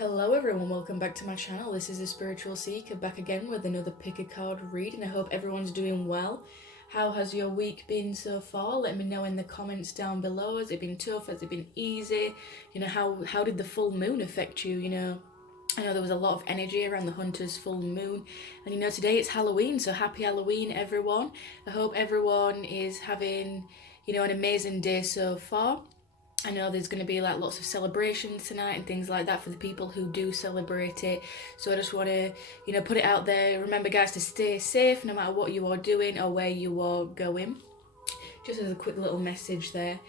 Hello everyone, welcome back to my channel. This is a Spiritual Seeker back again with another pick a card reading. I hope everyone's doing well. How has your week been so far? Let me know in the comments down below. Has it been tough? Has it been easy? How did the full moon affect you? I know there was a lot of energy around the Hunter's full moon. And today it's Halloween, so happy Halloween everyone. I hope everyone is having, an amazing day so far. I know there's going to be like lots of celebrations tonight and things like that for the people who do celebrate it. So I just want to, put it out there. Remember, guys, to stay safe no matter what you are doing or where you are going. Just as a quick little message there.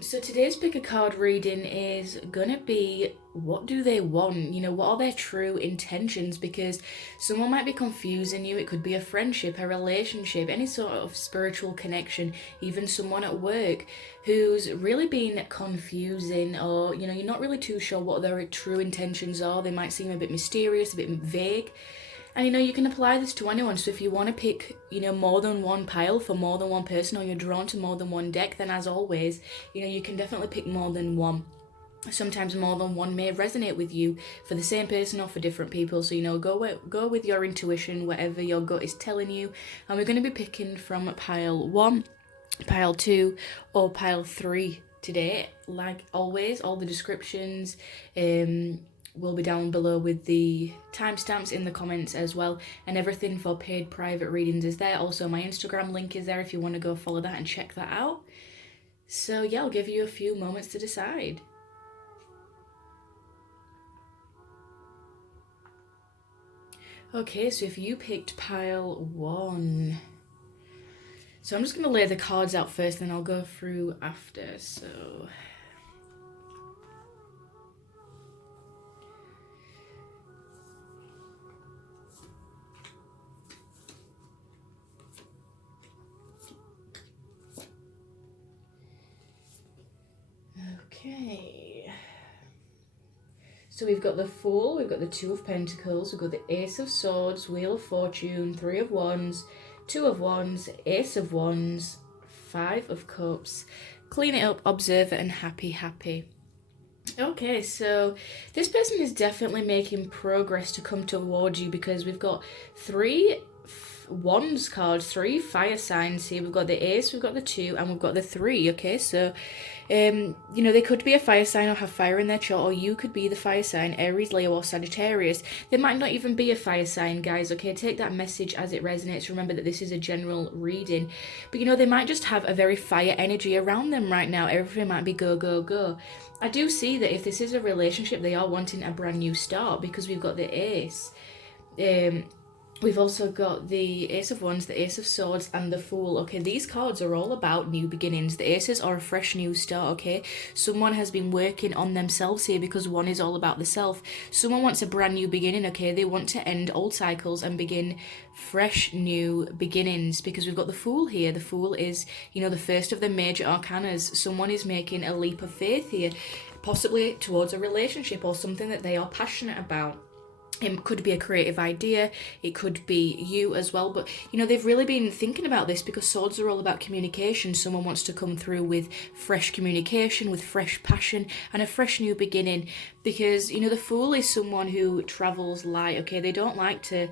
So today's pick a card reading is gonna be, what do they want? What are their true intentions? Because someone might be confusing you. It could be a friendship, a relationship, any sort of spiritual connection, even someone at work who's really been confusing, or you're not really too sure what their true intentions are. They might seem a bit mysterious, a bit vague. And you can apply this to anyone. So if you want to pick, more than one pile for more than one person, or you're drawn to more than one deck, then as always, you can definitely pick more than one. Sometimes more than one may resonate with you for the same person or for different people. So go with your intuition, whatever your gut is telling you. And we're going to be picking from pile 1, pile 2, or pile 3 today. Like always, all the descriptions will be down below with the timestamps in the comments as well, and everything for paid private readings is there. Also, my Instagram link is there if you want to go follow that and check that out. So yeah, I'll give you a few moments to decide. Okay, so if you picked pile 1, so I'm just going to lay the cards out first, then I'll go through after. So okay, so we've got the Fool, we've got the Two of Pentacles, we've got the Ace of Swords, Wheel of Fortune, Three of Wands, Two of Wands, Ace of Wands, Five of Cups, Clean It Up, Observer, and Happy. Okay, so this person is definitely making progress to come towards you, because we've got 3 Wands cards, 3 fire signs here. We've got the Ace, we've got the 2, and we've got the 3. Okay, so they could be a fire sign or have fire in their chart, or you could be the fire sign, Aries, Leo, or Sagittarius. They might not even be a fire sign, guys. Okay, take that message as it resonates. Remember that this is a general reading, but they might just have a very fire energy around them right now. Everything might be go, go, go. I do see that if this is a relationship, they are wanting a brand new start, because we've got the Ace. We've also got the Ace of Wands, the Ace of Swords, and the Fool. Okay, these cards are all about new beginnings. The Aces are a fresh new start, okay? Someone has been working on themselves here, because 1 is all about the self. Someone wants a brand new beginning, okay? They want to end old cycles and begin fresh new beginnings, because we've got the Fool here. The Fool is, the first of the major arcanas. Someone is making a leap of faith here, possibly towards a relationship or something that they are passionate about. It could be a creative idea, it could be you as well, but they've really been thinking about this, because swords are all about communication. Someone wants to come through with fresh communication, with fresh passion, and a fresh new beginning, because the Fool is someone who travels light, okay? They don't like to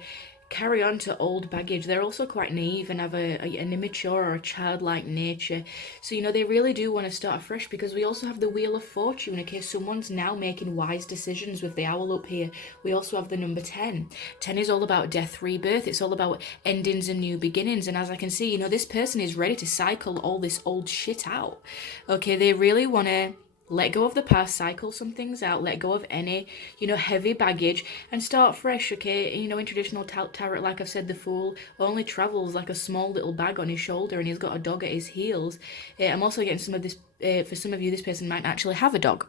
carry on to old baggage. They're also quite naive and have an immature or a childlike nature. So they really do want to start afresh, because we also have the Wheel of Fortune. Okay, someone's now making wise decisions with the owl up here. We also have the number 10. 10 is all about death, rebirth. It's all about endings and new beginnings. And as I can see, this person is ready to cycle all this old shit out. Okay, they really want to let go of the past, cycle some things out, let go of any, heavy baggage, and start fresh, okay? In traditional tarot, like I've said, the Fool only travels like a small little bag on his shoulder, and he's got a dog at his heels. I'm also getting some of this, for some of you, this person might actually have a dog.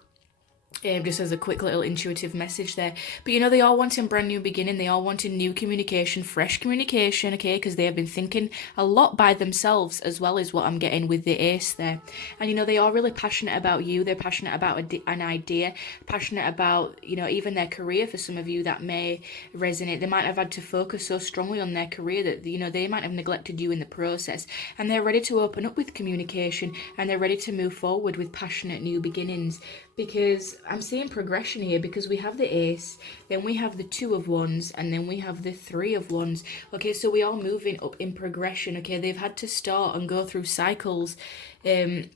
Just as a quick little intuitive message there. But they all wanting brand new beginning. They all wanting new communication, fresh communication, okay? Because they have been thinking a lot by themselves, as well as what I'm getting with the Ace there. And they are really passionate about you. They're passionate about an idea, passionate about even their career. For some of you, that may resonate. They might have had to focus so strongly on their career that they might have neglected you in the process, and they're ready to open up with communication, and they're ready to move forward with passionate new beginnings. Because I'm seeing progression here, because we have the Ace, then we have the Two of Wands, and then we have the Three of Wands. Okay, so we are moving up in progression. Okay, they've had to start and go through cycles, and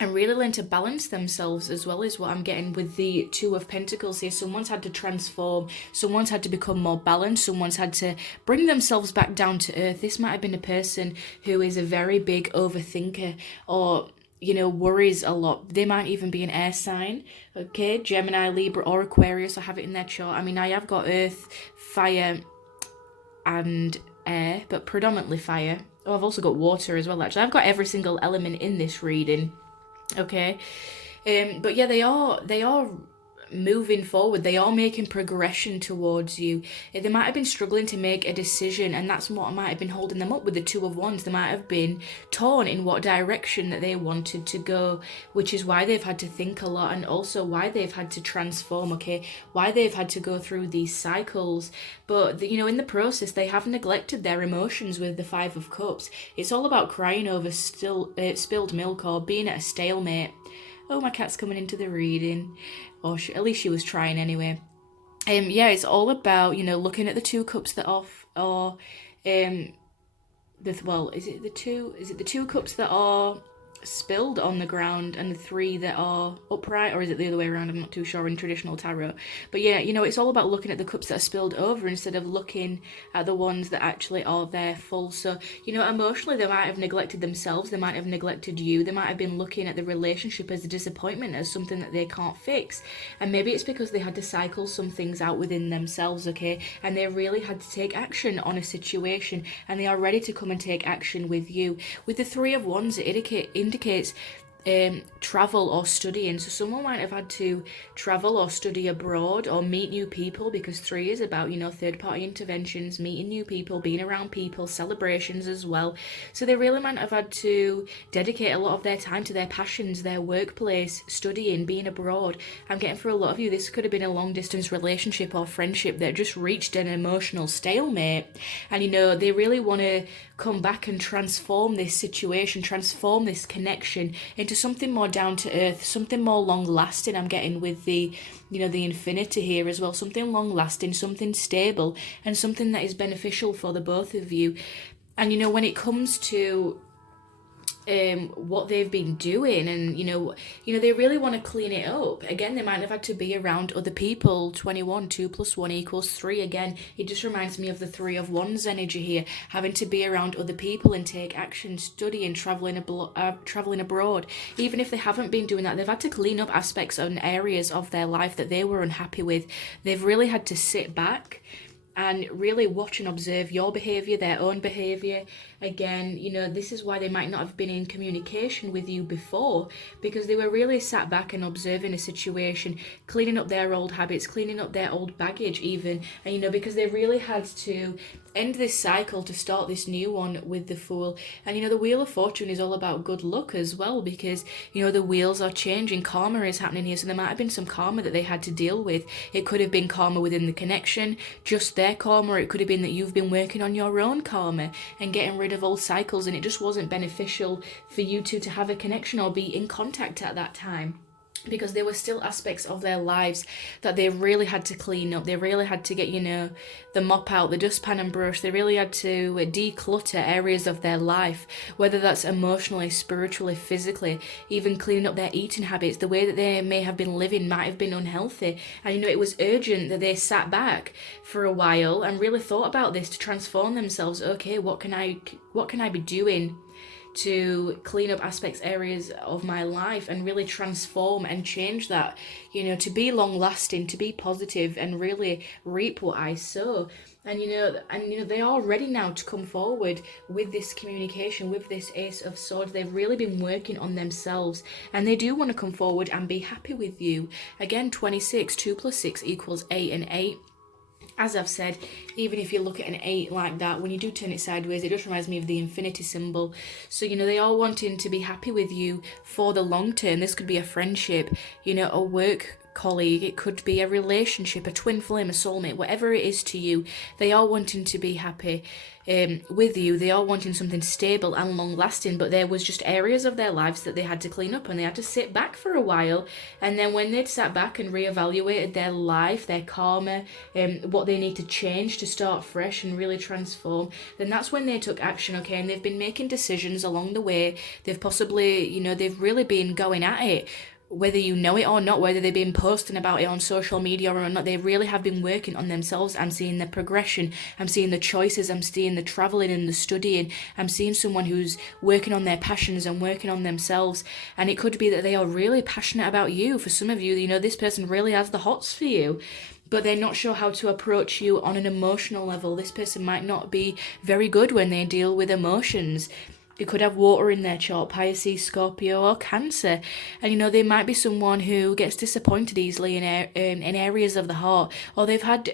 really learn to balance themselves as well, is what I'm getting with the Two of Pentacles here. Someone's had to transform, someone's had to become more balanced, someone's had to bring themselves back down to earth. This might have been a person who is a very big overthinker, or worries a lot. They might even be an air sign, okay? Gemini, Libra, or Aquarius. I have it in their chart. I mean, I have got earth, fire, and air, but predominantly fire. Oh, I've also got water as well, actually. I've got every single element in this reading. Okay, but yeah, they are moving forward. They are making progression towards you. They might have been struggling to make a decision, and that's what might have been holding them up with the Two of Wands. They might have been torn in what direction that they wanted to go, which is why they've had to think a lot, and also why they've had to transform, okay? Why they've had to go through these cycles. But, in the process, they have neglected their emotions with the Five of Cups. It's all about crying over spilled milk, or being at a stalemate. Oh, my cat's coming into the reading. Or at least she was trying anyway. Yeah, it's all about, looking at the Two Cups that are, is it the two cups that are spilled on the ground and the three that are upright, or is it the other way around? I'm not too sure in traditional tarot. But yeah, it's all about looking at the cups that are spilled over instead of looking at the ones that actually are there full. So, emotionally, they might have neglected themselves, they might have neglected you, they might have been looking at the relationship as a disappointment, as something that they can't fix. And maybe it's because they had to cycle some things out within themselves, okay? And they really had to take action on a situation, and they are ready to come and take action with you. With the Three of Wands, it indicates travel or studying. So someone might have had to travel or study abroad or meet new people, because 3 is about, third party interventions, meeting new people, being around people, celebrations as well. So they really might have had to dedicate a lot of their time to their passions, their workplace, studying, being abroad. I'm getting for a lot of you, this could have been a long distance relationship or friendship that just reached an emotional stalemate. And they really want to come back and transform this situation, transform this connection into something more down to earth, something more long lasting. I'm getting with the infinity here as well, something long lasting, something stable, and something that is beneficial for the both of you. And when it comes to what they've been doing, and they really want to clean it up. Again, they might have had to be around other people. 21, 2 + 1 = 3. Again, it just reminds me of the Three of Wands energy here, having to be around other people and take action, studying, traveling abroad. Even if they haven't been doing that, they've had to clean up aspects and areas of their life that they were unhappy with. They've really had to sit back and really watch and observe your behaviour, their own behaviour. Again, this is why they might not have been in communication with you before, because they were really sat back and observing a situation, cleaning up their old habits, cleaning up their old baggage even. And, because they really had to end this cycle to start this new one with the Fool. And, the Wheel of Fortune is all about good luck as well, because, the wheels are changing. Karma is happening here. So there might have been some karma that they had to deal with. It could have been karma within the connection, just their karma. It could have been that you've been working on your own karma and getting rid of old cycles, and it just wasn't beneficial for you two to have a connection or be in contact at that time, because there were still aspects of their lives that they really had to clean up. They really had to get, the mop out, the dustpan and brush. They really had to declutter areas of their life, whether that's emotionally, spiritually, physically, even cleaning up their eating habits. The way that they may have been living might have been unhealthy. And, it was urgent that they sat back for a while and really thought about this to transform themselves. Okay, what can I be doing to clean up areas of my life and really transform and change that, to be long lasting, to be positive, and really reap what I sow. And they are ready now to come forward with this communication, with this Ace of Swords. They've really been working on themselves, and they do want to come forward and be happy with you. Again, 26, 2 + 6 = 8, and 8. As I've said, even if you look at an 8 like that, when you do turn it sideways, it just reminds me of the infinity symbol. So, they are wanting to be happy with you for the long term. This could be a friendship, a work colleague, it could be a relationship, a twin flame, a soulmate, whatever it is to you. They are wanting to be happy with you. They are wanting something stable and long lasting, but there was just areas of their lives that they had to clean up, and they had to sit back for a while. And then when they'd sat back and reevaluated their life, their karma, what they need to change to start fresh and really transform, then that's when they took action. Okay, and they've been making decisions along the way. They've possibly, they've really been going at it, whether you know it or not, whether they've been posting about it on social media or not. They really have been working on themselves. I'm seeing the progression, I'm seeing the choices, I'm seeing the traveling and the studying. I'm seeing someone who's working on their passions and working on themselves. And it could be that they are really passionate about you. For some of you, this person really has the hots for you, but they're not sure how to approach you on an emotional level. This person might not be very good when they deal with emotions. They could have water in their chart, Pisces, Scorpio, or Cancer. And, they might be someone who gets disappointed easily in areas of the heart, or they've had,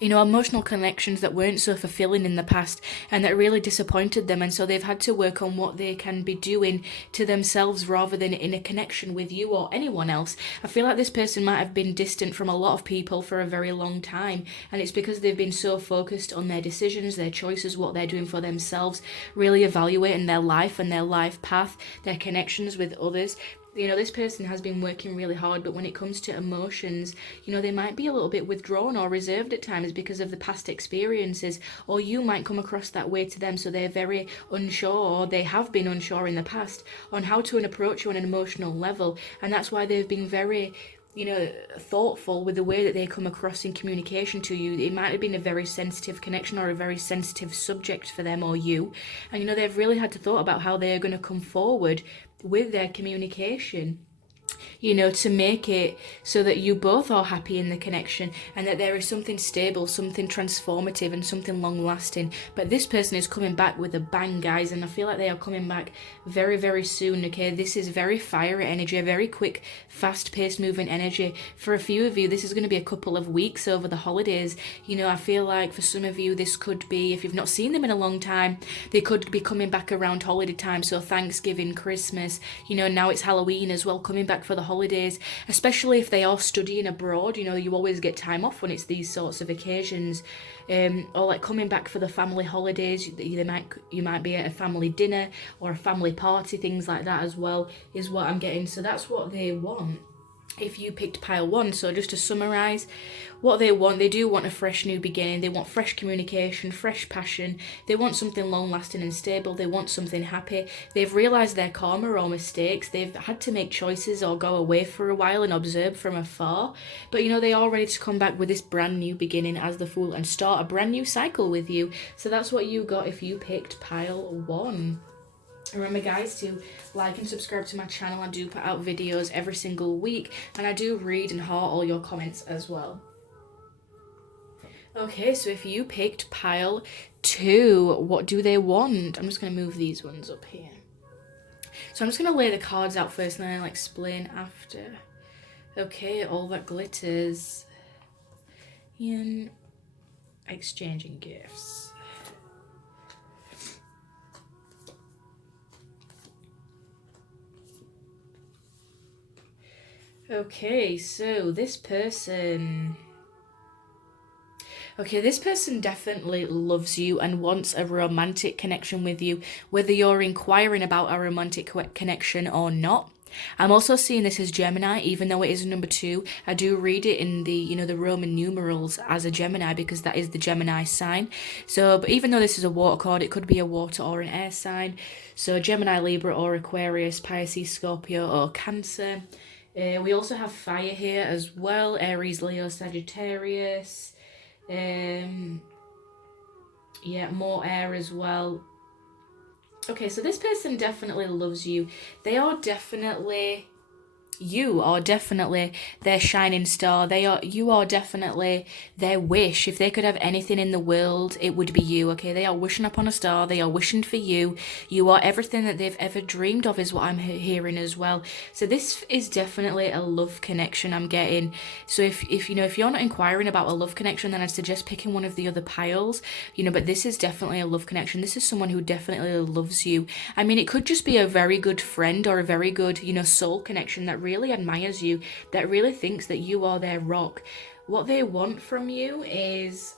emotional connections that weren't so fulfilling in the past and that really disappointed them. And so they've had to work on what they can be doing to themselves rather than in a connection with you or anyone else. I feel like this person might have been distant from a lot of people for a very long time. And it's because they've been so focused on their decisions, their choices, what they're doing for themselves, really evaluating their life and their life path, their connections with others. This person has been working really hard, but when it comes to emotions, they might be a little bit withdrawn or reserved at times because of the past experiences, or you might come across that way to them. So they're very unsure, or they have been unsure in the past on how to approach you on an emotional level. And that's why they've been very thoughtful with the way that they come across in communication to you. It might have been a very sensitive connection or a very sensitive subject for them or you. And, they've really had to thought about how they're going to come forward with their communication, to make it so that you both are happy in the connection and that there is something stable, something transformative and something long lasting. But this person is coming back with a bang, guys, and I feel like they are coming back very, very soon. Okay, this is very fiery energy, a very quick, fast paced moving energy. For a few of you, this is going to be a couple of weeks over the holidays. I feel like for some of you, this could be, if you've not seen them in a long time, they could be coming back around holiday time. So Thanksgiving, Christmas, now it's Halloween as well, coming back for the holidays, especially if they are studying abroad. You always get time off when it's these sorts of occasions, or like coming back for the family holidays. You might be at a family dinner or a family party, things like that as well is what I'm getting. So that's what they want if you picked pile 1. So just to summarize what they want, they do want a fresh new beginning. They want fresh communication, fresh passion. They want something long lasting and stable. They want something happy. They've realized their karma or mistakes. They've had to make choices or go away for a while and observe from afar, but they are ready to come back with this brand new beginning as the Fool and start a brand new cycle with you. So that's what you got if you picked pile 1. Remember, guys, to like and subscribe to my channel. I do put out videos every single week, and I do read and heart all your comments as well. Okay, so if you picked pile 2, what do they want? I'm just going to move these ones up here. So I'm just going to lay the cards out first, and then I'll explain after. Okay, all that glitters in exchanging gifts. Okay, so this person definitely loves you and wants a romantic connection with you, whether you're inquiring about a romantic connection or not. I'm also seeing this as Gemini, even though it is number 2. I do read it in the, the Roman numerals as a Gemini because that is the Gemini sign. So, but even though this is a water card, it could be a water or an air sign. So Gemini, Libra or Aquarius, Pisces, Scorpio or Cancer. We also have fire here as well, Aries, Leo, Sagittarius. More air as well. Okay, so this person definitely loves you. You are definitely their shining star. You are definitely their wish. If they could have anything in the world, it would be you, okay? They are wishing upon a star. They are wishing for you. You are everything that they've ever dreamed of is what I'm hearing as well. So this is definitely a love connection I'm getting. So if you're not inquiring about a love connection, then I'd suggest picking one of the other piles, but this is definitely a love connection. This is someone who definitely loves you. I mean, it could just be a very good friend or a very good, soul connection that really admires you, that really thinks that you are their rock. What they want from you is,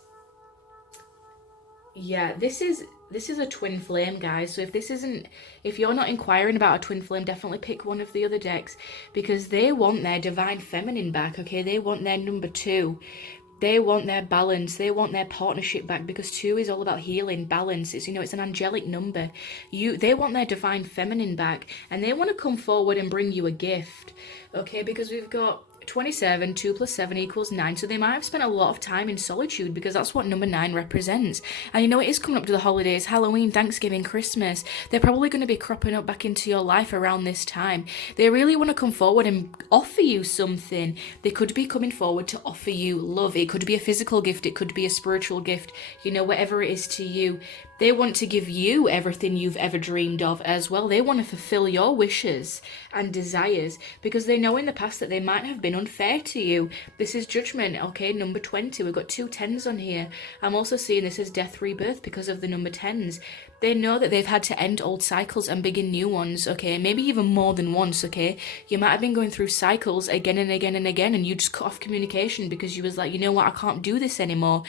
yeah, this is a twin flame, guys. So if you're not inquiring about a twin flame, definitely pick one of the other decks, because they want their divine feminine back, okay? They want their number 2. They want their balance. They want their partnership back, because 2 is all about healing, balance. It's, it's an angelic number. They want their divine feminine back, and they want to come forward and bring you a gift, okay? Because we've got 27, 2 plus 7 equals 9. So they might have spent a lot of time in solitude, because that's what number 9 represents. And it is coming up to the holidays, Halloween, Thanksgiving, Christmas. They're probably going to be cropping up back into your life around this time. They really want to come forward and offer you something. They could be coming forward to offer you love. It could be a physical gift. It could be a spiritual gift, whatever it is to you. They want to give you everything you've ever dreamed of as well. They want to fulfill your wishes and desires, because they know in the past that they might have been unfair to you. This is judgment, okay? Number 20. We've got 2 10s on here. I'm also seeing this as death, rebirth, because of the number 10s. They know that they've had to end old cycles and begin new ones, okay? Maybe even more than once, okay? You might have been going through cycles again and again and again, and you just cut off communication because you was like, you know what, I can't do this anymore.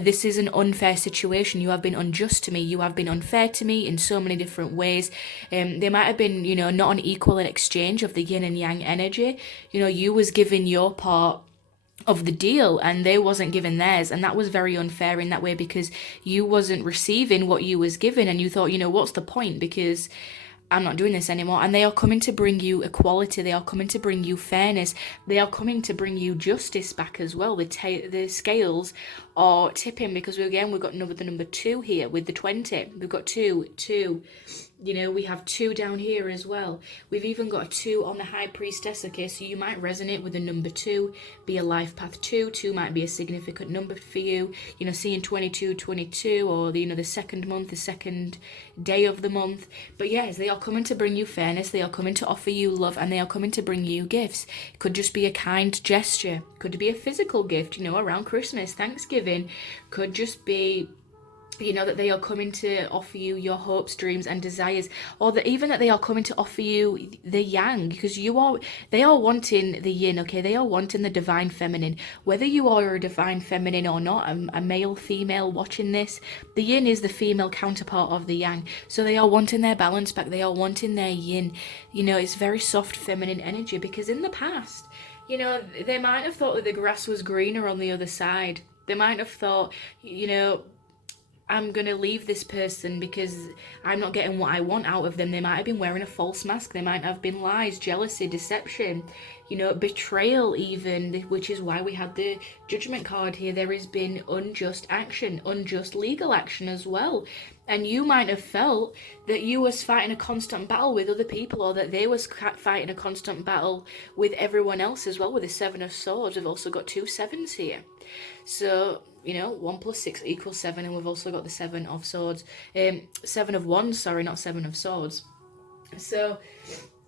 This is an unfair situation. You have been unjust to me. You have been unfair to me in so many different ways. They might have been, not an equal exchange of the yin and yang energy. You was given your part of the deal and they wasn't given theirs, and that was very unfair in that way, because you wasn't receiving what you was given, and you thought, what's the point, because I'm not doing this anymore. And they are coming to bring you equality. They are coming to bring you fairness. They are coming to bring you justice back as well. The scales are tipping, because we've got the number 2 here with the 20. We've got 2. We have 2 down here as well. We've even got a 2 on the High Priestess, okay? So you might resonate with the number 2, be a life path 2. 2 might be a significant number for you. Seeing 22, or the second month, the second day of the month. But yes, they are coming to bring you fairness. They are coming to offer you love, and they are coming to bring you gifts. It could just be a kind gesture. Could be a physical gift, around Christmas, Thanksgiving. Could just be, that they are coming to offer you your hopes, dreams and desires, or that even that they are coming to offer you the yang, because they are wanting the yin, okay? They are wanting the divine feminine. Whether you are a divine feminine or not, a male, female watching this, the yin is the female counterpart of the yang. So they are wanting their balance back. They are wanting their yin. It's very soft feminine energy, because in the past, they might have thought that the grass was greener on the other side. They might have thought, I'm going to leave this person because I'm not getting what I want out of them. They might have been wearing a false mask. They might have been lies, jealousy, deception, betrayal even, which is why we had the judgment card here. There has been unjust action, unjust legal action as well. And you might have felt that you was fighting a constant battle with other people, or that they was fighting a constant battle with everyone else as well, with the 7 of Swords. We've also got 2 7s here. So, 1 plus 6 equals 7, and we've also got the 7 of Swords. 7 of Wands, sorry, not 7 of Swords. So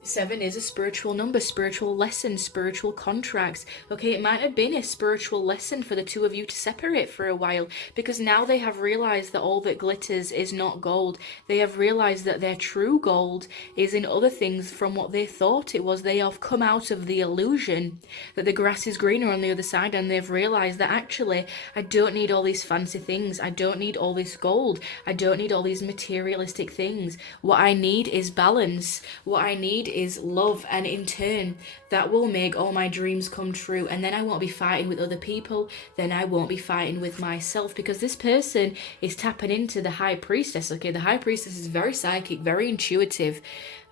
7 is a spiritual number, spiritual lessons, spiritual contracts. Okay, it might have been a spiritual lesson for the 2 of you to separate for a while, because now they have realized that all that glitters is not gold. They have realized that their true gold is in other things from what they thought it was. They have come out of the illusion that the grass is greener on the other side, and they've realized that actually, I don't need all these fancy things. I don't need all this gold. I don't need all these materialistic things. What I need is balance. What I need is love, and in turn that will make all my dreams come true. And then I won't be fighting with other people, then I won't be fighting with myself, because this person is tapping into the High Priestess. Okay, the High Priestess is very psychic, very intuitive.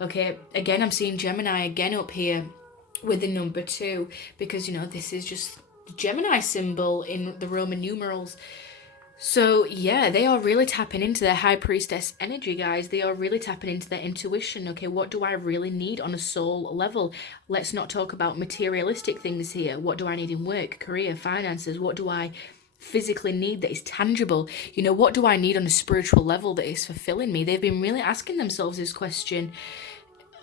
Okay, again, I'm seeing Gemini again up here with the number 2, because this is just the Gemini symbol in the Roman numerals. So yeah, they are really tapping into their High Priestess energy, guys. They are really tapping into their intuition. Okay, what do I really need on a soul level? Let's not talk about materialistic things here. What do I need in work, career, finances? What do I physically need that is tangible? What do I need on a spiritual level that is fulfilling me? They've been really asking themselves this question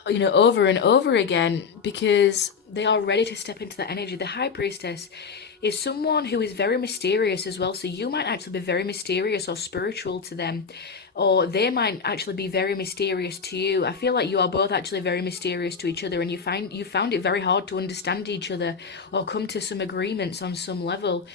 you know, over and over again, because they are ready to step into that energy. The High Priestess is someone who is very mysterious as well. So you might actually be very mysterious or spiritual to them, or they might actually be very mysterious to you. I feel like you are both actually very mysterious to each other, and you found it very hard to understand each other or come to some agreements on some level,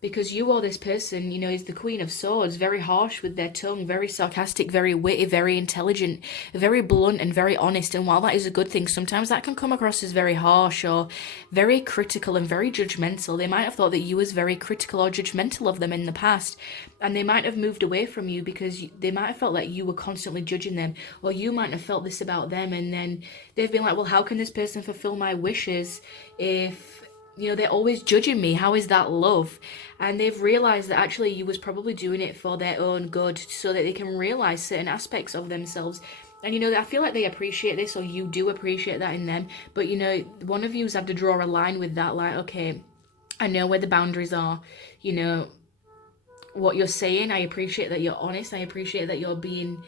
because you or this person, you know, is the Queen of Swords, very harsh with their tongue, very sarcastic, very witty, very intelligent, very blunt and very honest. And while that is a good thing, sometimes that can come across as very harsh or very critical and very judgmental. They might have thought that you was very critical or judgmental of them in the past, and they might have moved away from you because they might have felt that you were constantly judging them, or you might have felt this about them, and then they've been like, well, how can this person fulfill my wishes if, you know, they're always judging me? How is that love? And they've realized that actually you was probably doing it for their own good, so that they can realize certain aspects of themselves. And, you know, I feel like they appreciate this, or you do appreciate that in them. But, you know, one of you's had to draw a line with that, like, okay, I know where the boundaries are, you know, what you're saying. I appreciate that you're honest. I appreciate that you're being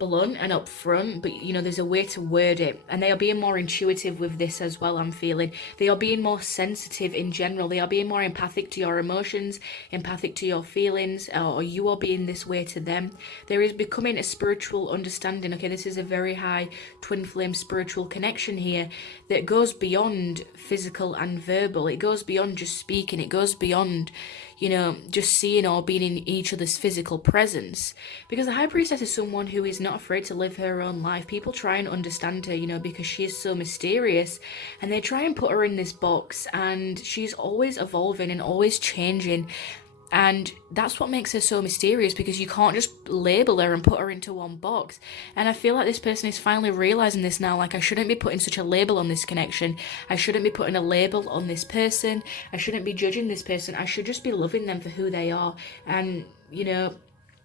blunt and upfront, but you know, there's a way to word it, and they are being more intuitive with this as well. I'm feeling they are being more sensitive in general. They are being more empathic to your emotions, empathic to your feelings, or you are being this way to them. There is becoming a spiritual understanding. Okay, this is a very high twin flame spiritual connection here that goes beyond physical and verbal. It goes beyond just speaking. It goes beyond, you know, just seeing or being in each other's physical presence. Because the High Priestess is someone who is not afraid to live her own life. People try and understand her, you know, because she is so mysterious, and they try and put her in this box, and she's always evolving and always changing. And that's what makes her so mysterious, because you can't just label her and put her into one box. And I feel like this person is finally realizing this now. Like, I shouldn't be putting such a label on this connection. I shouldn't be putting a label on this person. I shouldn't be judging this person. I should just be loving them for who they are. And, you know,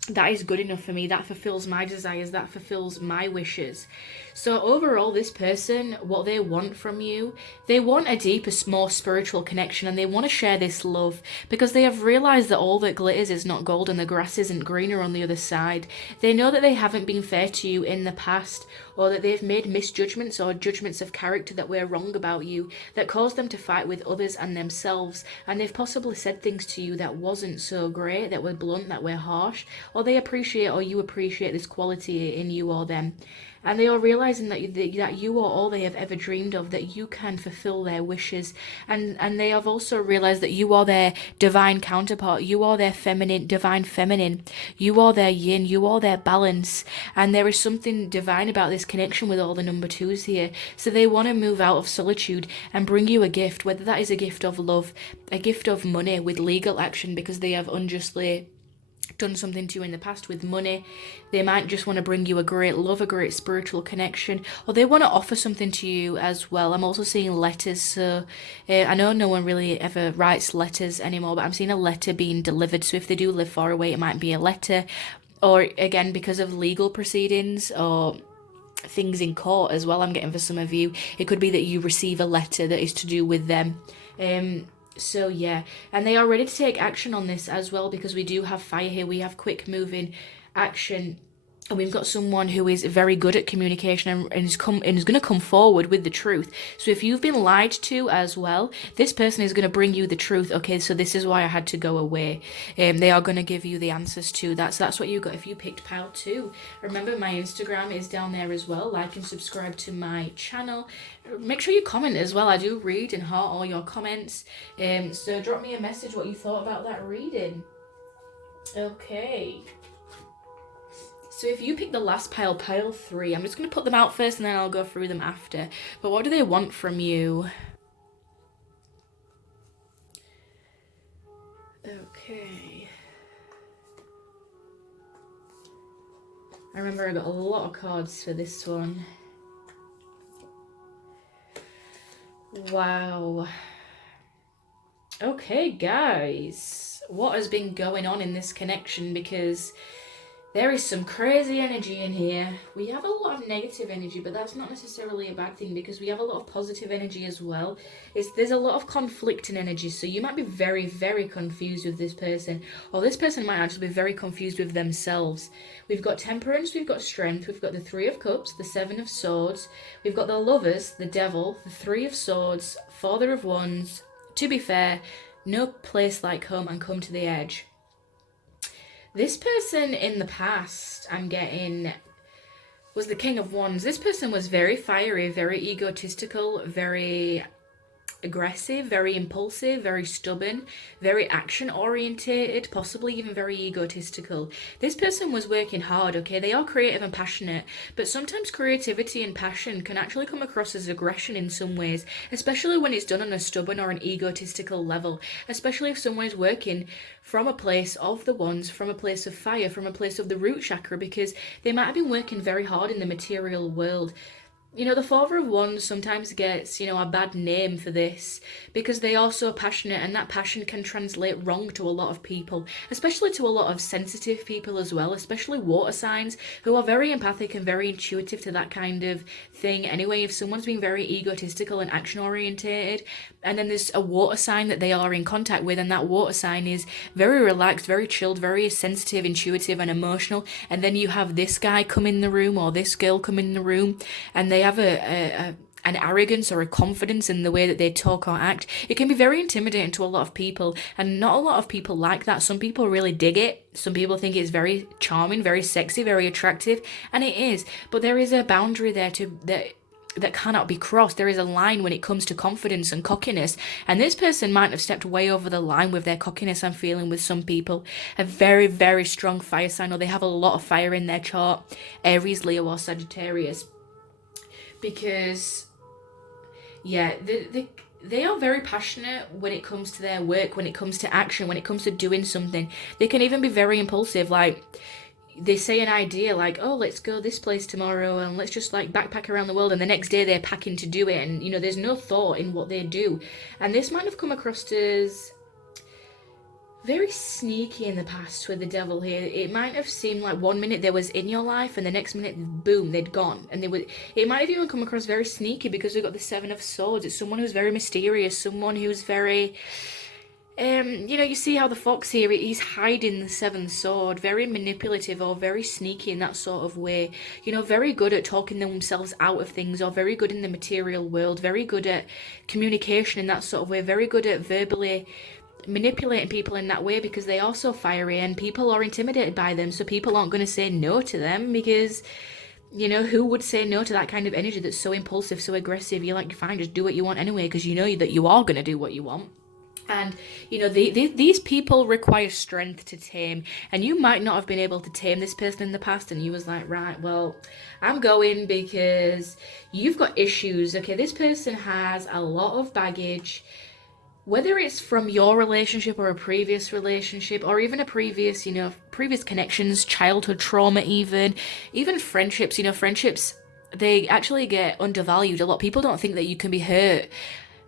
that is good enough for me. That fulfills my desires. That fulfills my wishes. So overall, this person, what they want from you, they want a deeper, more spiritual connection, and they want to share this love, because they have realized that all that glitters is not gold and the grass isn't greener on the other side. They know that they haven't been fair to you in the past, or that they've made misjudgments or judgments of character that were wrong about you, that caused them to fight with others and themselves. And they've possibly said things to you that wasn't so great, that were blunt, that were harsh, or they appreciate, or you appreciate this quality in you or them. And they are realizing that you are all they have ever dreamed of, that you can fulfill their wishes. And they have also realized that you are their divine counterpart. You are their feminine, divine feminine. You are their yin. You are their balance. And there is something divine about this connection with all the number twos here. So they want to move out of solitude and bring you a gift, whether that is a gift of love, a gift of money with legal action, because they have unjustly done something to you in the past with money. They might just want to bring you a great love, a great spiritual connection, or they want to offer something to you as well. I'm also seeing letters, so I know no one really ever writes letters anymore, but I'm seeing a letter being delivered. So if they do live far away, it might be a letter, or again, because of legal proceedings or things in court as well, I'm getting for some of you, it could be that you receive a letter that is to do with them. So yeah, and they are ready to take action on this as well, because we do have fire here. We have quick moving action, and we've got someone who is very good at communication and is going to come forward with the truth. So if you've been lied to as well, this person is going to bring you the truth. Okay, so this is why I had to go away. They are going to give you the answers to that. So that's what you got if you picked pile 2. Remember, my Instagram is down there as well. Like and subscribe to my channel. Make sure you comment as well. I do read and heart all your comments. So drop me a message what you thought about that reading. Okay. So if you pick the last pile, pile 3, I'm just going to put them out first and then I'll go through them after. But what do they want from you? Okay. I remember I got a lot of cards for this one. Wow. Okay, guys. What has been going on in this connection? Because There is some crazy energy in here. We have a lot of negative energy, but that's not necessarily a bad thing because we have a lot of positive energy as well. There's a lot of conflicting energy, so you might be very, very confused with this person, or this person might actually be very confused with themselves. We've got temperance, we've got strength, we've got the Three of Cups, the Seven of Swords, we've got the Lovers, the Devil, the Three of Swords, Father of Wands. To be fair, no place like home, and Come to the Edge. This person in the past, I'm getting, was the King of Wands. This person was very fiery, very egotistical, very aggressive, very impulsive, very stubborn, very action orientated, possibly even very egotistical. This person was working hard, okay? They are creative and passionate, but sometimes creativity and passion can actually come across as aggression in some ways, especially when it's done on a stubborn or an egotistical level, especially if someone is working from a place of the wands, from a place of fire, from a place of the root chakra, because they might have been working very hard in the material world. You know, the Father of Wands sometimes gets, a bad name for this because they are so passionate, and that passion can translate wrong to a lot of people, especially to a lot of sensitive people as well, especially water signs who are very empathic and very intuitive to that kind of thing. Anyway, if someone's being very egotistical and action orientated, and then there's a water sign that they are in contact with, and that water sign is very relaxed, very chilled, very sensitive, intuitive and emotional, and then you have this guy come in the room or this girl come in the room, and they have an arrogance or a confidence in the way that they talk or act. It can be very intimidating to a lot of people, and not a lot of people like that. Some people really dig it. Some people think it's very charming, very sexy, very attractive, and it is. But there is a boundary there that cannot be crossed. There is a line when it comes to confidence and cockiness, and this person might have stepped way over the line with their cockiness. I'm feeling with some people a very, very strong fire sign, or they have a lot of fire in their chart, Aries, Leo or Sagittarius, because they are very passionate when it comes to their work, when it comes to action, when it comes to doing something. They can even be very impulsive, like they say an idea like, oh, let's go this place tomorrow and let's just like backpack around the world, and the next day they're packing to do it, and there's no thought in what they do. And this might have come across as very sneaky in the past with the Devil here. It might have seemed like 1 minute they was in your life and the next minute, boom, they'd gone. And it might have even come across very sneaky because we've got the Seven of Swords. It's someone who's very mysterious, someone who's very, you see how the fox here, he's hiding the seventh sword, very manipulative or very sneaky in that sort of way. Very good at talking themselves out of things, or very good in the material world, very good at communication in that sort of way, very good at verbally manipulating people in that way, because they are so fiery and people are intimidated by them, so people aren't going to say no to them, because who would say no to that kind of energy that's so impulsive, so aggressive? You're like, fine, just do what you want anyway, because you know that you are going to do what you want. And these people require strength to tame, and you might not have been able to tame this person in the past, and you was like, right, well, I'm going because you've got issues. Okay, this person has a lot of baggage, whether it's from your relationship or a previous relationship, or even a previous connections, childhood trauma, even friendships. Friendships, they actually get undervalued. A lot of people don't think that you can be hurt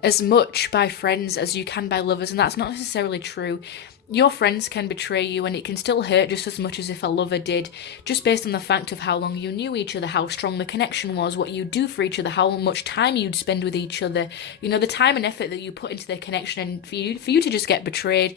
as much by friends as you can by lovers, and that's not necessarily true. Your friends can betray you, and it can still hurt just as much as if a lover did, just based on the fact of how long you knew each other, how strong the connection was, what you do for each other, how much time you'd spend with each other, the time and effort that you put into the connection. And for you to just get betrayed,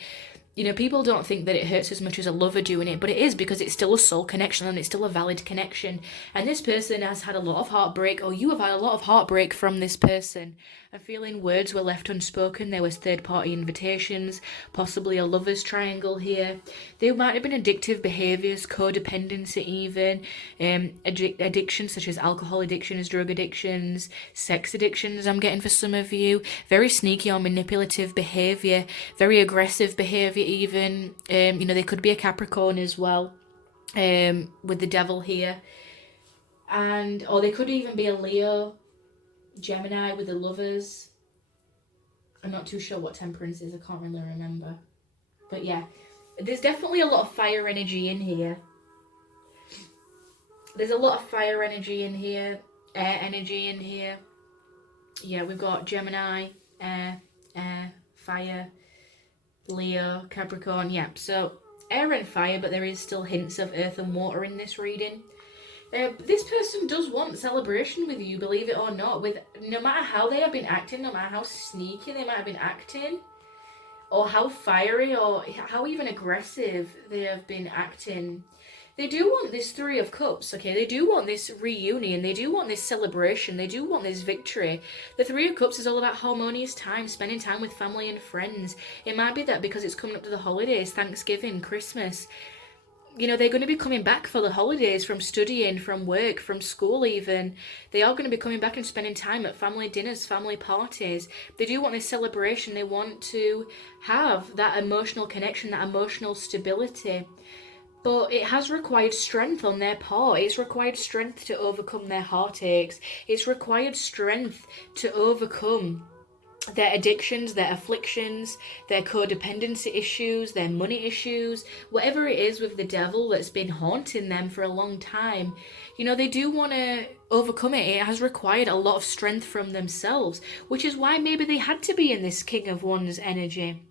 people don't think that it hurts as much as a lover doing it, but it is, because it's still a soul connection and it's still a valid connection. And this person has had a lot of heartbreak, or you have had a lot of heartbreak from this person. I'm feeling words were left unspoken. There was third-party invitations, possibly a lover's triangle here. There might have been addictive behaviours, codependency even, addictions such as alcohol addictions, drug addictions, sex addictions I'm getting for some of you. Very sneaky or manipulative behaviour, very aggressive behaviour even. They could be a Capricorn as well, with the Devil here. Or they could even be a Leo, Gemini with the Lovers. I'm not too sure what Temperance is, I can't really remember. But yeah, there's definitely a lot of fire energy in here. There's a lot of fire energy in here, air energy in here. Yeah, we've got Gemini, air, fire, Leo, Capricorn. Yeah, so air and fire, but there is still hints of earth and water in this reading. This person does want celebration with you, believe it or not, with no matter how they have been acting, no matter how sneaky they might have been acting, or how fiery or how even aggressive they have been acting. They do want this Three of Cups, okay? They do want this reunion. They do want this celebration. They do want this victory. The Three of Cups is all about harmonious time, spending time with family and friends. It might be that because it's coming up to the holidays, Thanksgiving, Christmas, you know, they're going to be coming back for the holidays from studying, from work, from school even. They are going to be coming back and spending time at family dinners, family parties. They do want this celebration. They want to have that emotional connection, that emotional stability. But it has required strength on their part. It's required strength to overcome their heartaches. It's required strength to overcome their addictions, their afflictions, their codependency issues, their money issues, whatever it is with the devil that's been haunting them for a long time. You know, they do want to overcome it. It has required a lot of strength from themselves, which is why maybe they had to be in this King of Wands energy.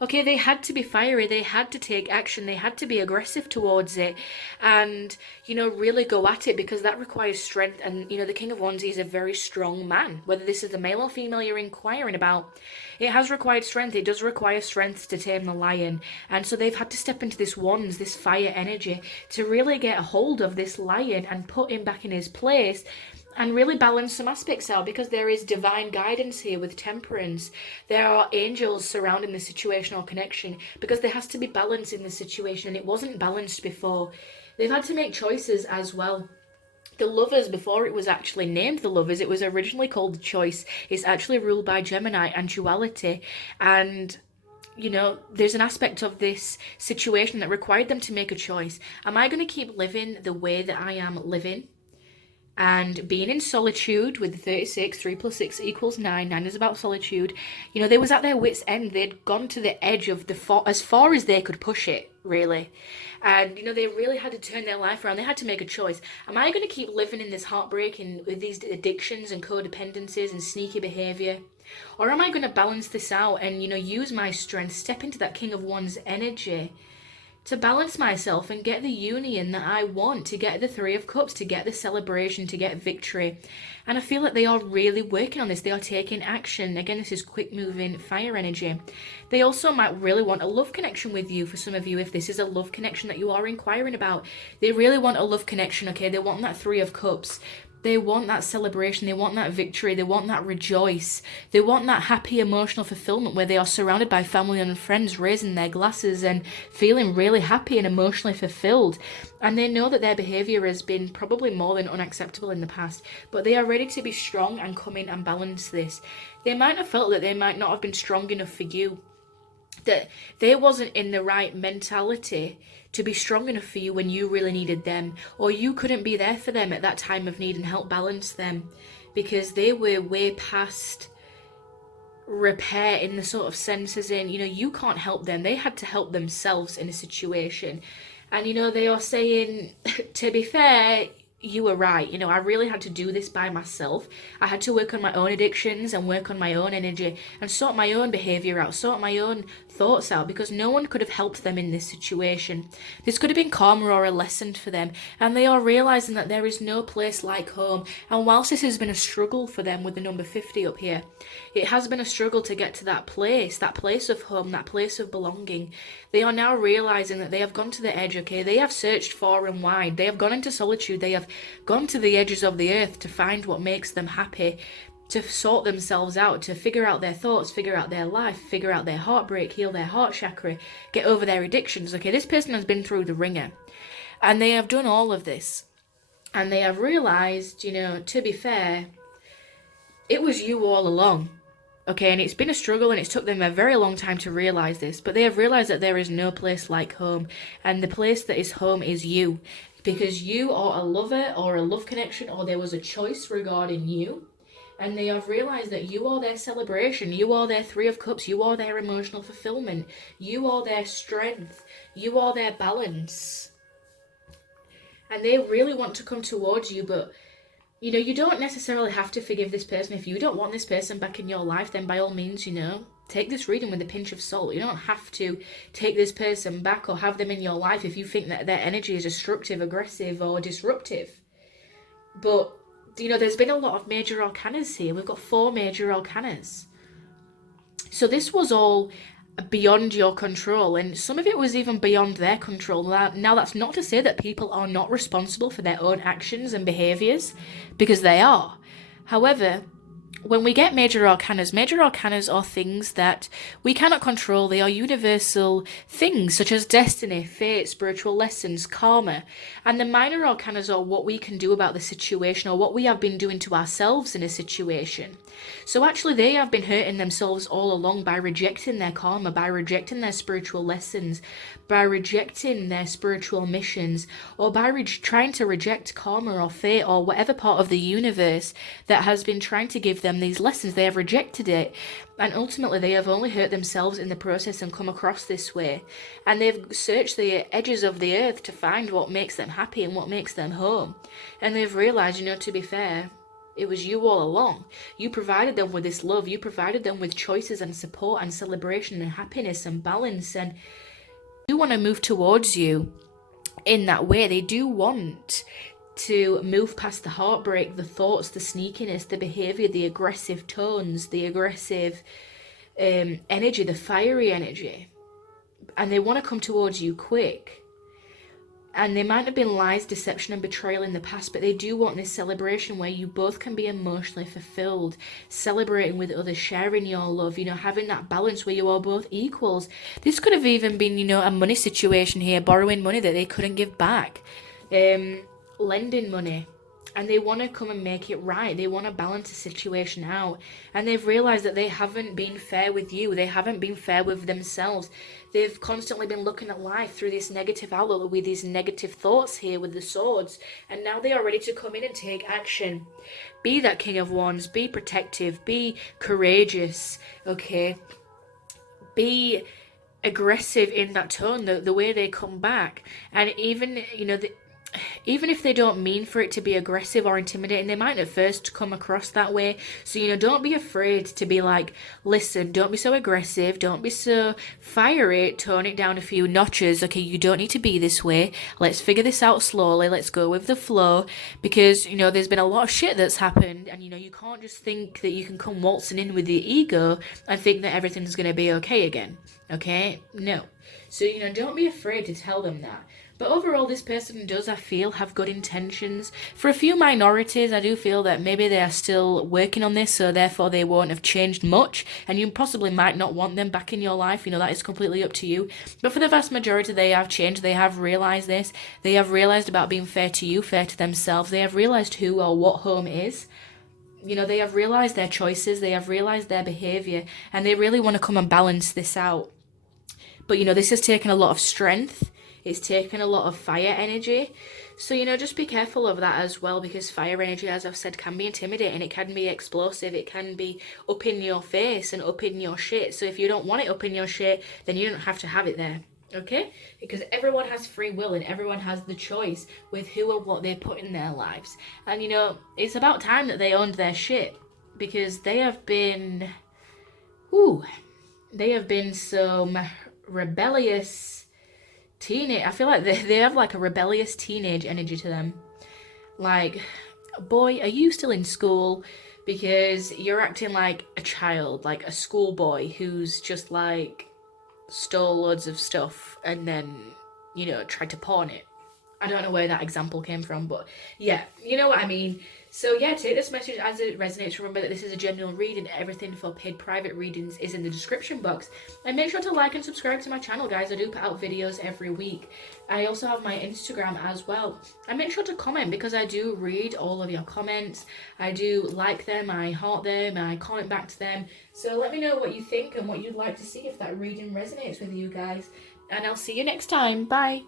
Okay, they had to be fiery, they had to take action, they had to be aggressive towards it and, you know, really go at it, because that requires strength. And, you know, the King of Wands is a very strong man. Whether this is the male or female you're inquiring about, it has required strength. It does require strength to tame the lion. And so they've had to step into this wands, this fire energy, to really get a hold of this lion and put him back in his place and really balance some aspects out, because there is divine guidance here with temperance. There are angels surrounding the situational connection, because there has to be balance in the situation, and it wasn't balanced before. They've had to make choices as well. The Lovers, before it was actually named the Lovers, it was originally called the Choice. It's actually ruled by Gemini and duality, and you know, there's an aspect of this situation that required them to make a choice. Am I going to keep living the way that I am living and being in solitude with the 36, 3 plus 6 equals 9, 9 is about solitude. You know, they was at their wits' end. They'd gone to the edge of as far as they could push it, really. And, you know, they really had to turn their life around. They had to make a choice. Am I going to keep living in this heartbreak and with these addictions and codependencies and sneaky behaviour? Or am I going to balance this out and, you know, use my strength, step into that King of Wands energy to balance myself and get the union that I want, to get the Three of Cups, to get the celebration, to get victory. And I feel like they are really working on this. They are taking action. Again, this is quick moving fire energy. They also might really want a love connection with you. For some of you, if this is a love connection that you are inquiring about, they really want a love connection, okay? They want that Three of Cups. They want that celebration, they want that victory, they want that rejoice, they want that happy emotional fulfillment where they are surrounded by family and friends, raising their glasses and feeling really happy and emotionally fulfilled. And they know that their behaviour has been probably more than unacceptable in the past, but they are ready to be strong and come in and balance this. They might have felt that they might not have been strong enough for you, that they wasn't in the right mentality to be strong enough for you when you really needed them, or you couldn't be there for them at that time of need and help balance them, because they were way past repair in the sort of senses in, you know, you can't help them. They had to help themselves in a situation. And, you know, they are saying, to be fair, you were right. You know, I really had to do this by myself. I had to work on my own addictions and work on my own energy and sort my own behaviour out, sort my own thoughts out, because no one could have helped them in this situation. This could have been karma or a lesson for them, and they are realising that there is no place like home. And whilst this has been a struggle for them with the number 50 up here, it has been a struggle to get to that place of home, that place of belonging. They are now realising that they have gone to the edge, okay? They have searched far and wide. They have gone into solitude. They have gone to the edges of the earth to find what makes them happy, to sort themselves out, to figure out their thoughts, figure out their life, figure out their heartbreak, heal their heart chakra, get over their addictions. Okay, this person has been through the ringer, and they have done all of this, and they have realised, you know, to be fair, it was you all along. Okay, and it's been a struggle, and it's took them a very long time to realise this, but they have realised that there is no place like home, and the place that is home is you, because you are a lover or a love connection, or there was a choice regarding you, and they have realised that you are their celebration, you are their Three of Cups, you are their emotional fulfillment, you are their strength, you are their balance, and they really want to come towards you. But you know, you don't necessarily have to forgive this person. If you don't want this person back in your life, then by all means, you know, take this reading with a pinch of salt. You don't have to take this person back or have them in your life if you think that their energy is destructive, aggressive, or disruptive. But, you know, there's been a lot of major arcanas here. We've got 4 major arcanas. So this was all beyond your control, and some of it was even beyond their control. Now, that's not to say that people are not responsible for their own actions and behaviours, because they are. However, when we get major arcanas are things that we cannot control. They are universal things such as destiny, fate, spiritual lessons, karma. And the minor arcanas are what we can do about the situation, or what we have been doing to ourselves in a situation. So actually they have been hurting themselves all along by rejecting their karma, by rejecting their spiritual lessons, by rejecting their spiritual missions, or by trying to reject karma or fate or whatever part of the universe that has been trying to give them these lessons. They have rejected it, and ultimately they have only hurt themselves in the process and come across this way. And they've searched the edges of the earth to find what makes them happy and what makes them home. And they've realised, you know, to be fair, it was you all along. You provided them with this love. You provided them with choices and support and celebration and happiness and balance. And they do want to move towards you in that way. They do want to move past the heartbreak, the thoughts, the sneakiness, the behaviour, the aggressive tones, the aggressive energy, the fiery energy. And they want to come towards you quick. And there might have been lies, deception and betrayal in the past, but they do want this celebration where you both can be emotionally fulfilled, celebrating with others, sharing your love, you know, having that balance where you are both equals. This could have even been, you know, a money situation here, borrowing money that they couldn't give back, lending money. And they want to come and make it right. They want to balance the situation out. And they've realised that they haven't been fair with you. They haven't been fair with themselves. They've constantly been looking at life through this negative outlook, with these negative thoughts here with the swords. And now they are ready to come in and take action. Be that King of Wands. Be protective. Be courageous. Okay? Be aggressive in that tone, the way they come back. And even, you know, even if they don't mean for it to be aggressive or intimidating, they might at first come across that way. So, you know, don't be afraid to be like, listen, don't be so aggressive, don't be so fiery, tone it down a few notches. Okay, you don't need to be this way. Let's figure this out slowly. Let's go with the flow. Because, you know, there's been a lot of shit that's happened, and, you know, you can't just think that you can come waltzing in with your ego and think that everything's going to be okay again. Okay? No. So, you know, don't be afraid to tell them that. But overall, this person does, I feel, have good intentions. For a few minorities, I do feel that maybe they are still working on this, so therefore they won't have changed much, and you possibly might not want them back in your life. You know, that is completely up to you. But for the vast majority, they have changed. They have realised this. They have realised about being fair to you, fair to themselves. They have realised who or what home is. You know, they have realised their choices. They have realised their behaviour, and they really want to come and balance this out. But, you know, this has taken a lot of strength. It's taken a lot of fire energy. So, you know, just be careful of that as well, because fire energy, as I've said, can be intimidating. It can be explosive. It can be up in your face and up in your shit. So if you don't want it up in your shit, then you don't have to have it there. Okay? Because everyone has free will and everyone has the choice with who or what they put in their lives. And, you know, it's about time that they owned their shit, because they have been... they have been some rebellious... I feel like they have like a rebellious teenage energy to them. Like, boy, are you still in school? Because you're acting like a child, like a schoolboy who's just like stole loads of stuff and then, you know, tried to pawn it. I don't know where that example came from, but yeah, you know what I mean. So yeah, take this message as it resonates. Remember that this is a general reading. Everything for paid private readings is in the description box. And make sure to like and subscribe to my channel, guys. I do put out videos every week. I also have my Instagram as well. And make sure to comment, because I do read all of your comments. I do like them, I heart them, I comment back to them. So let me know what you think and what you'd like to see if that reading resonates with you guys. And I'll see you next time. Bye.